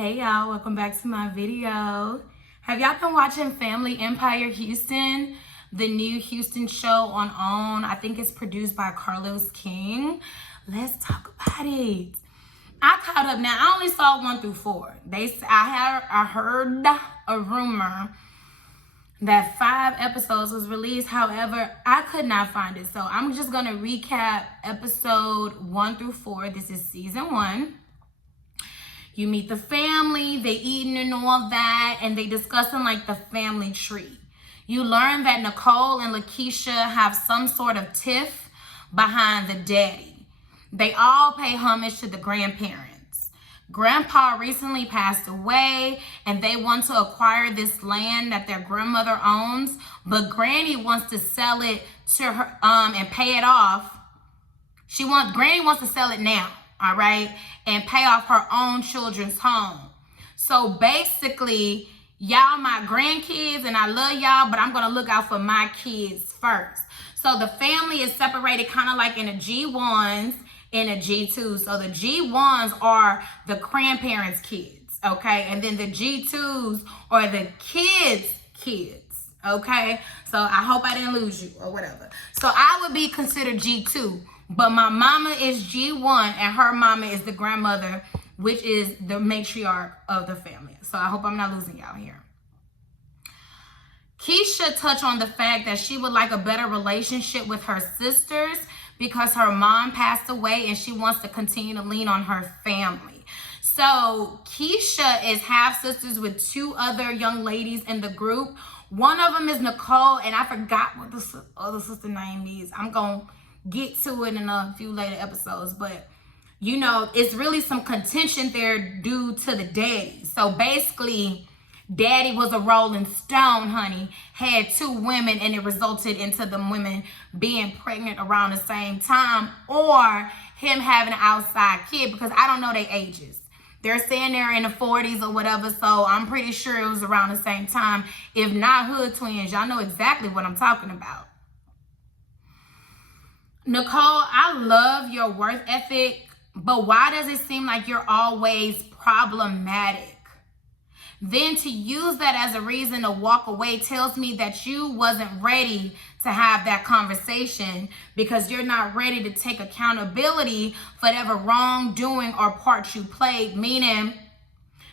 Hey y'all, welcome back to my video. Have y'all been watching Family Empire Houston? The new Houston show on OWN. I think it's produced by Carlos King. Let's talk about it. I caught up now. I only saw 1 through 4. I heard a rumor that 5 episodes was released. However, I could not find it. So I'm just gonna recap episode 1 through 4. This is season 1. You meet the family, they eating and all that, and they discussing like the family tree. You learn that Nicole and Lakeisha have some sort of tiff behind the daddy. They all pay homage to the grandparents. Grandpa recently passed away, and they want to acquire this land that their grandmother owns, but Granny wants to sell it to her and pay it off. Granny wants to sell it now. All right, and pay off her own children's home. So basically, y'all my grandkids, and I love y'all, but I'm gonna look out for my kids first. So the family is separated kind of like in a G1s and a G2. So the G1s are the grandparents' kids, okay? And then the G2s are the kids, okay? So I hope I didn't lose you or whatever. So I would be considered G2. But my mama is G1 and her mama is the grandmother, which is the matriarch of the family. So I hope I'm not losing y'all here. Keisha touched on the fact that she would like a better relationship with her sisters because her mom passed away and she wants to continue to lean on her family. So Keisha is half sisters with 2 other young ladies in the group. One of them is Nicole, and I forgot what the other sister name is. I'm going to get to it in a few later episodes, but you know, it's really some contention there due to the daddy. So basically, daddy was a rolling stone, honey, had 2 women, and it resulted into them women being pregnant around the same time, or him having an outside kid, because I don't know their ages. They're saying they're in the 40s or whatever, so I'm pretty sure it was around the same time. If not hood twins, y'all know exactly what I'm talking about. Nicole, I love your work ethic, but why does it seem like you're always problematic? Then to use that as a reason to walk away tells me that you wasn't ready to have that conversation because you're not ready to take accountability for whatever wrongdoing or part you played, meaning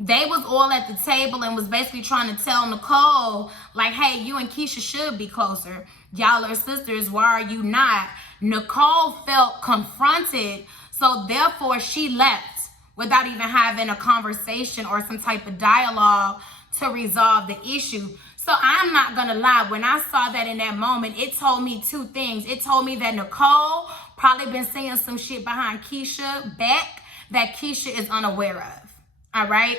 they was all at the table and was basically trying to tell Nicole, like, hey, you and Keisha should be closer. Y'all are sisters. Why are you not? Nicole felt confronted, so therefore she left without even having a conversation or some type of dialogue to resolve the issue. So I'm not gonna lie, when I saw that in that moment, it told me 2 things. It told me that Nicole probably been saying some shit behind Keisha back that Keisha is unaware of. All right.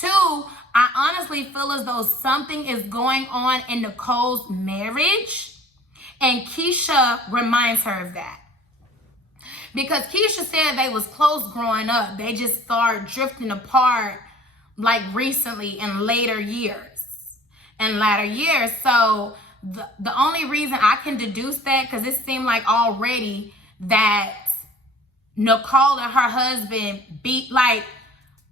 2, I honestly feel as though something is going on in Nicole's marriage, and Keisha reminds her of that. Because Keisha said they was close growing up. They just started drifting apart like recently in later years. So the only reason I can deduce that, because it seemed like already that Nicole and her husband beat, like,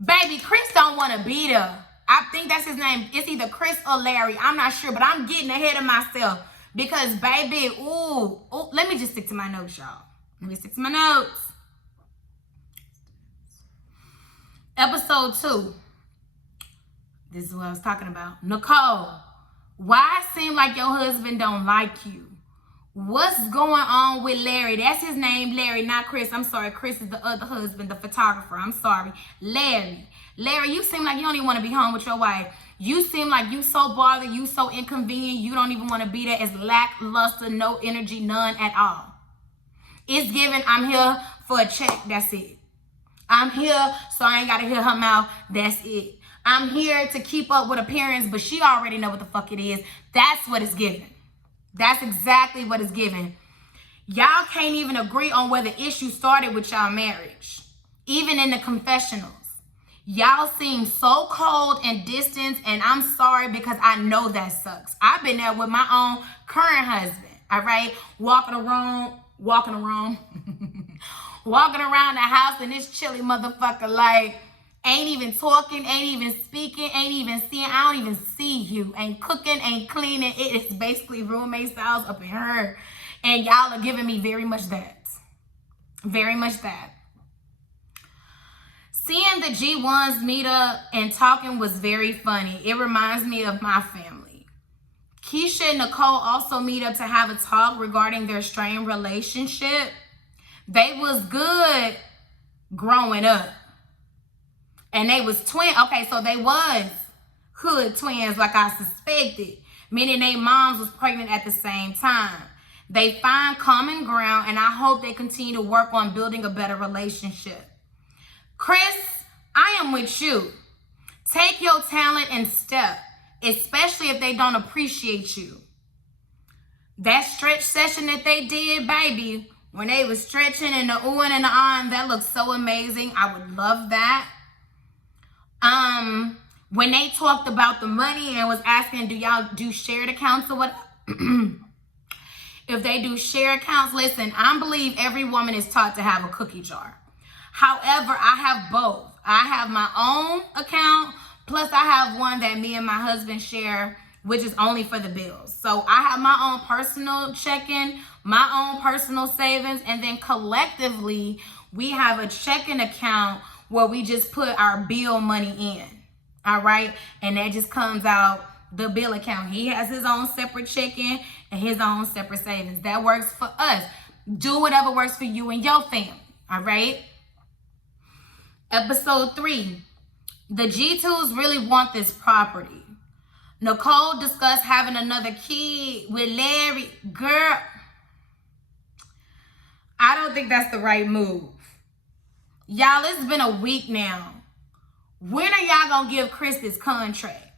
baby, Chris don't want to beat her. I think that's his name. It's either Chris or Larry. I'm not sure, but I'm getting ahead of myself. Because, baby, ooh, let me just stick to my notes, y'all. Let me stick to my notes. Episode 2. This is what I was talking about. Nicole, why it seem like your husband don't like you? What's going on with Larry? That's his name, Larry, not Chris. I'm sorry. Chris is the other husband, the photographer. I'm sorry. Larry, you seem like you don't even want to be home with your wife. You seem like you so bothered, you so inconvenient, you don't even want to be there. It's lackluster, no energy, none at all. It's given, I'm here for a check, that's it. I'm here so I ain't got to hear her mouth, that's it. I'm here to keep up with appearance, but she already know what the fuck it is. That's what it's given. That's exactly what it's given. Y'all can't even agree on where the issue started with y'all marriage. Even in the confessionals. Y'all seem so cold and distant, and I'm sorry because I know that sucks. I've been there with my own current husband, all right? Walking around walking around the house and this chilly motherfucker like, Ain't even talking, ain't even speaking, ain't even seeing. I don't even see you. Ain't cooking, ain't cleaning. It is basically roommate styles up in her. And y'all are giving me very much that. Very much that. Seeing the G1s meet up and talking was very funny. It reminds me of my family. Keisha and Nicole also meet up to have a talk regarding their strained relationship. They was good growing up. And they was twin. Okay, so they was hood twins like I suspected. Meaning they moms was pregnant at the same time. They find common ground, and I hope they continue to work on building a better relationship. Chris, I am with you. Take your talent and step, especially if they don't appreciate you. That stretch session that they did, baby, when they was stretching and the oohing and the ahhing, that looked so amazing. I would love that. When they talked about the money and was asking, do y'all do shared accounts or what? If they do share accounts, listen, I believe every woman is taught to have a cookie jar. However, I have both. I have my own account, plus I have one that me and my husband share, which is only for the bills. So I have my own personal checking, my own personal savings, and then collectively, we have a checking account where we just put our bill money in, all right? And that just comes out the bill account. He has his own separate checking and his own separate savings. That works for us. Do whatever works for you and your family, all right? Episode 3, the G2s really want this property. Nicole discussed having another kid with Larry. Girl, I don't think that's the right move. Y'all, it's been a week now. When are y'all gonna give Chris this contract?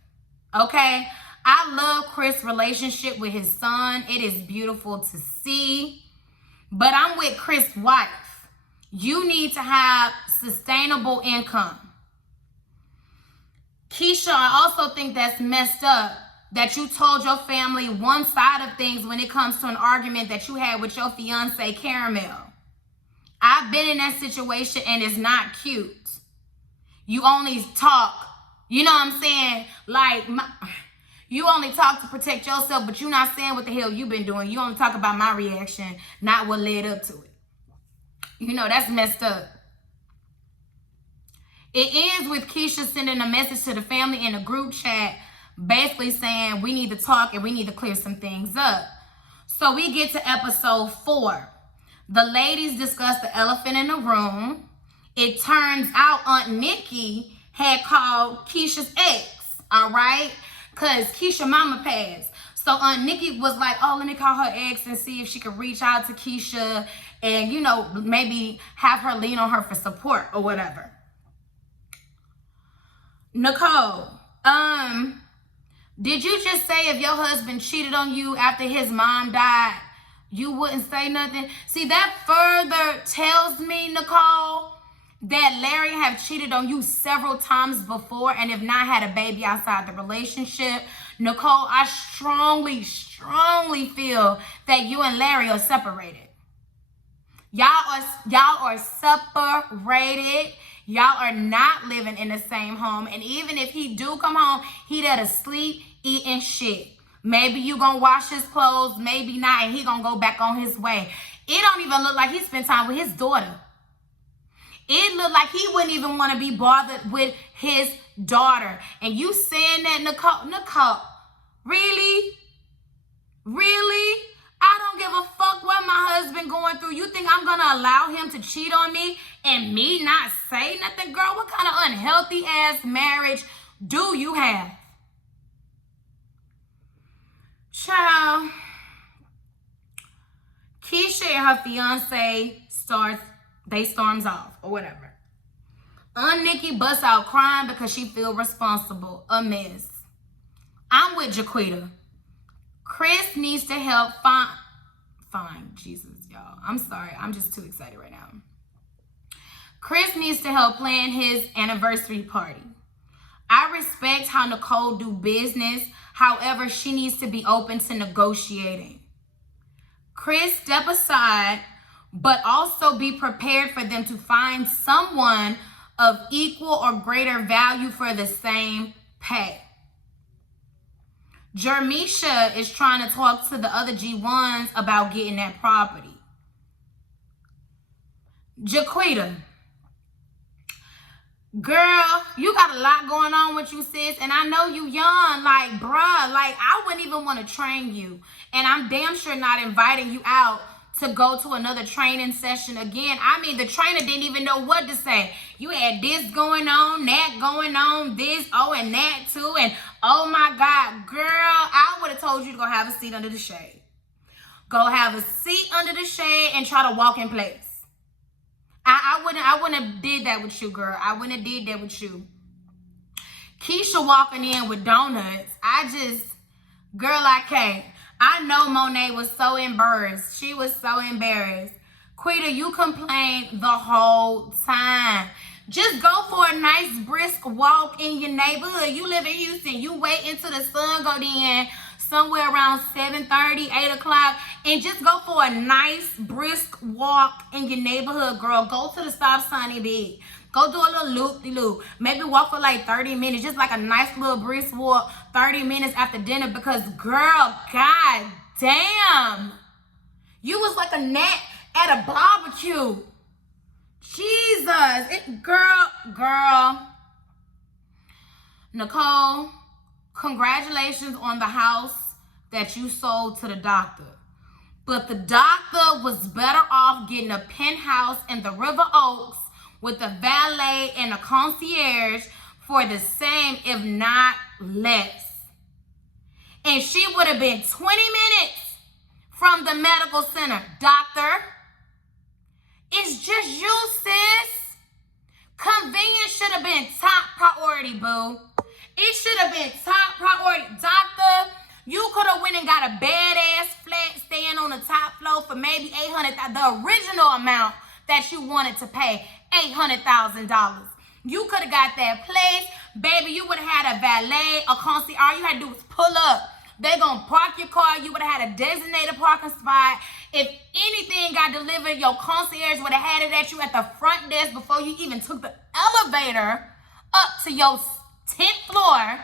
Okay? I love Chris' relationship with his son. It is beautiful to see. But I'm with Chris' wife. You need to have sustainable income. Keisha, I also think that's messed up that you told your family one side of things when it comes to an argument that you had with your fiance, Caramel. I've been in that situation and it's not cute. You only talk, you know what I'm saying? Like, you only talk to protect yourself, but you're not saying what the hell you've been doing. You only talk about my reaction, not what led up to it. You know, that's messed up. It ends with Keisha sending a message to the family in a group chat, basically saying we need to talk and we need to clear some things up. So we get to episode 4. The ladies discuss the elephant in the room. It turns out Aunt Nikki had called Keisha's ex, all right? Because Keisha mama passed. So Aunt Nikki was like, oh, let me call her ex and see if she could reach out to Keisha and, you know, maybe have her lean on her for support or whatever. Nicole, did you just say if your husband cheated on you after his mom died, you wouldn't say nothing? See, that further tells me, Nicole, that Larry have cheated on you several times before and if not had a baby outside the relationship. Nicole, I strongly feel that you and Larry are separated. Y'all are separated. Y'all are not living in the same home. And even if he do come home, he there to sleep, eat, and shit. Maybe you gonna wash his clothes, maybe not, and he gonna go back on his way. It don't even look like he spent time with his daughter. It looked like he wouldn't even want to be bothered with his daughter. And you saying that, Nicole, really? Really? I don't give a fuck what my husband going through. You think I'm going to allow him to cheat on me and me not say nothing? Girl, what kind of unhealthy ass marriage do you have? Child. Keisha and her fiance storms off or whatever. Aunt Nikki busts out crying because she feel responsible. A mess. I'm with Jaquita. Chris needs to help find Jesus, y'all. I'm sorry. I'm just too excited right now. Chris needs to help plan his anniversary party. I respect how Nicole do business. However, she needs to be open to negotiating. Chris, step aside, but also be prepared for them to find someone of equal or greater value for the same pay. Jermisha is trying to talk to the other G1s about getting that property. Jaquita, girl, you got a lot going on with you, sis, and I know you young. Like, bruh, like, I wouldn't even want to train you, and I'm damn sure not inviting you out to go to another training session again. I mean, the trainer didn't even know what to say. You had this going on, that going on, this, oh, and that too, and oh my God, girl, I would have told you to go have a seat under the shade. Go have a seat under the shade and try to walk in place. I wouldn't have did that with you, girl. I wouldn't have did that with you. Keisha walking in with donuts. Girl, I can't. I know Monet was so embarrassed. She was so embarrassed. Quita, you complained the whole time. Just go for a nice brisk walk in your neighborhood. You live in Houston. You wait until the sun go in somewhere around 7:30, 8 o'clock, and just go for a nice brisk walk in your neighborhood, girl. Go to the stop sign and be. Go do a little loop-de-loop. Maybe walk for like 30 minutes. Just like a nice little brisk walk 30 minutes after dinner because, girl, god damn. You was like a gnat at a barbecue. Jesus. Girl. Nicole, congratulations on the house that you sold to the doctor. But the doctor was better off getting a penthouse in the River Oaks with a valet and a concierge for the same, if not less. And she would have been 20 minutes from the medical center. Doctor, it's just you, sis. Convenience should have been top priority, boo. It should have been top priority. Doctor, you could have went and got a badass flat staying on the top floor for maybe $800,000, the original amount that you wanted to pay, $800,000. You could have got that place, baby. You would have had a valet, a concierge. All you had to do was pull up. They're going to park your car. You would have had a designated parking spot. If anything got delivered, your concierge would have had it at you at the front desk before you even took the elevator up to your 10th floor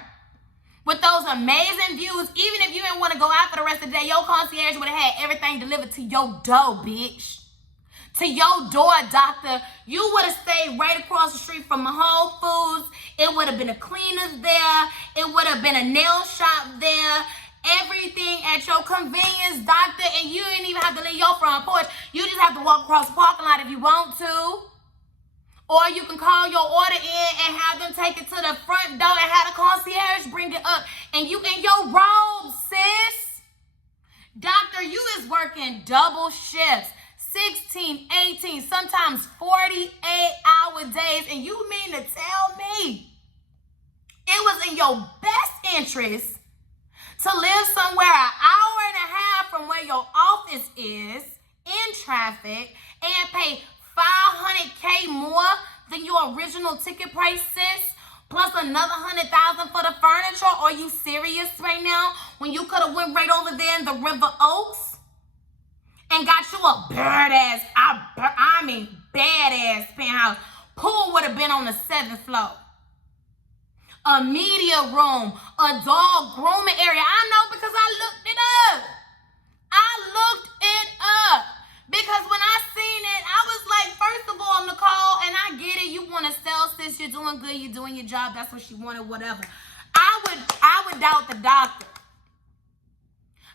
with those amazing views. Even if you didn't want to go out for the rest of the day, your concierge would have had everything delivered to your door, bitch. To your door, doctor. You would have stayed right across the street from Whole Foods. It would have been a cleaners there. It would have been a nail shop there. Everything at your convenience, doctor. And you didn't even have to leave your front porch. You just have to walk across the parking lot if you want to. Or you can call your order in and have them take it to the front door and have the concierge bring it up. And you in your robe, sis. Doctor, you is working double shifts. 16, 18, sometimes 48-hour days. And you mean to tell me it was in your best interest to live somewhere an hour and a half from where your office is in traffic and pay $500K more than your original ticket price, sis? Plus another $100,000 for the furniture? Are you serious right now? When you could have went right over there in the River Oaks and got you a badass penthouse. Pool would have been on the 7th floor. A media room, a dog grooming area. I know because I looked it up. Because when I seen it, I was like, first of all, Nicole, and I get it, you want to sell, sis, you're doing good, you're doing your job, that's what she wanted, whatever. I would doubt the doctor.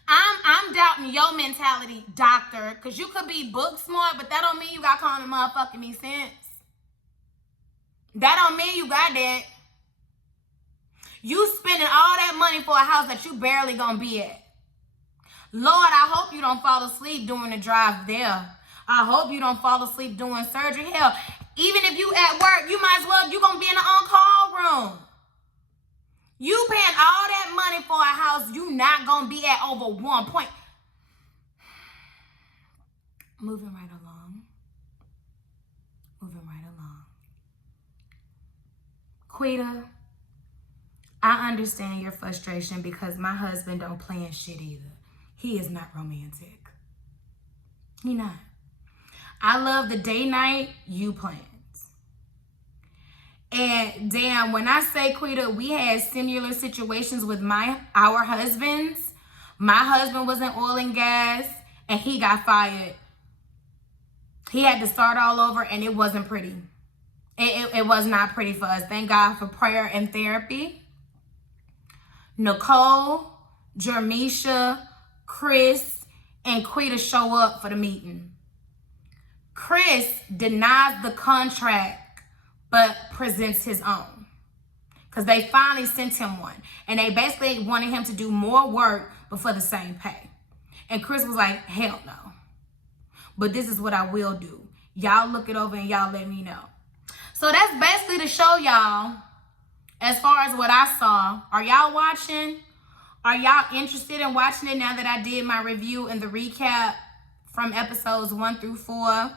I'm doubting your mentality, doctor, because you could be book smart, but that don't mean you got common motherfucking sense. That don't mean you got that. You spending all that money for a house that you barely gonna be at. Lord, I hope you don't fall asleep during the drive there. I hope you don't fall asleep doing surgery. Hell, even if you at work, you might as well, you gonna be in the on-call room. You paying all that money for a house you not gonna be at over 1 point. Moving right along. Quita, I understand your frustration because my husband don't plan shit either. He is not romantic. He not. I love the day-night you plans. And damn, when I say, Quita, we had similar situations with our husbands. My husband was in oil and gas and he got fired. He had to start all over and it wasn't pretty. It was not pretty for us. Thank God for prayer and therapy. Nicole, Jermisha, Chris, and Quita show up for the meeting. Chris denies the contract, but presents his own. Because they finally sent him one. And they basically wanted him to do more work, but for the same pay. And Chris was like, hell no. But this is what I will do. Y'all look it over and y'all let me know. So that's basically the show, y'all. As far as what I saw. Are y'all watching? Are y'all interested in watching it now that I did my review and the recap from episodes 1 through 4?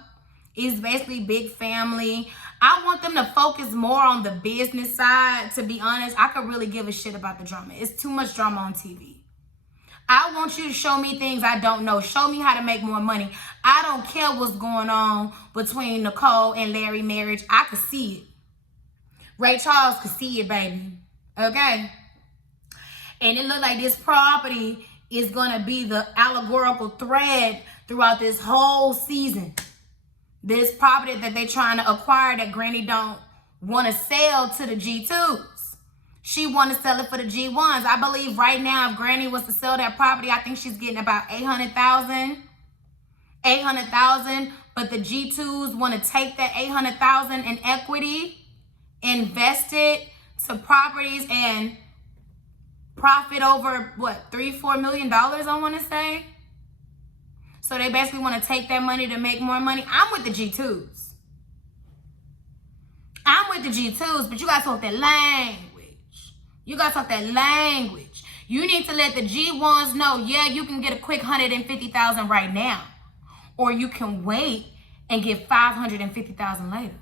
It's basically big family. I want them to focus more on the business side. To be honest, I could really give a shit about the drama. It's too much drama on TV. I want you to show me things I don't know. Show me how to make more money. I don't care what's going on between Nicole and Larry's marriage. I could see it. Ray Charles could see it, baby. Okay? And it looked like this property is going to be the allegorical thread throughout this whole season. This property that they're trying to acquire that Granny don't want to sell to the G2s. She want to sell it for the G1s. I believe right now, if Granny was to sell that property, I think she's getting about $800,000. $800,000. But the G2s want to take that $800,000 in equity, invest it to properties, and profit over, what, $3-4 million, I want to say. So they basically want to take that money to make more money. I'm with the G2s. I'm with the G2s, but you got to talk that language. You got to talk that language. You need to let the G1s know, yeah, you can get a quick $150,000 right now. Or you can wait and get $550,000 later.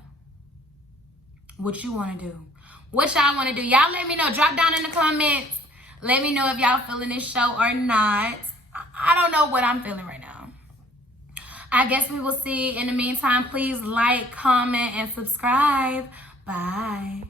What you want to do? What y'all want to do? Y'all let me know. Drop down in the comments. Let me know if y'all feeling this show or not. I don't know what I'm feeling right now. I guess we will see. In the meantime, please like, comment, and subscribe. Bye.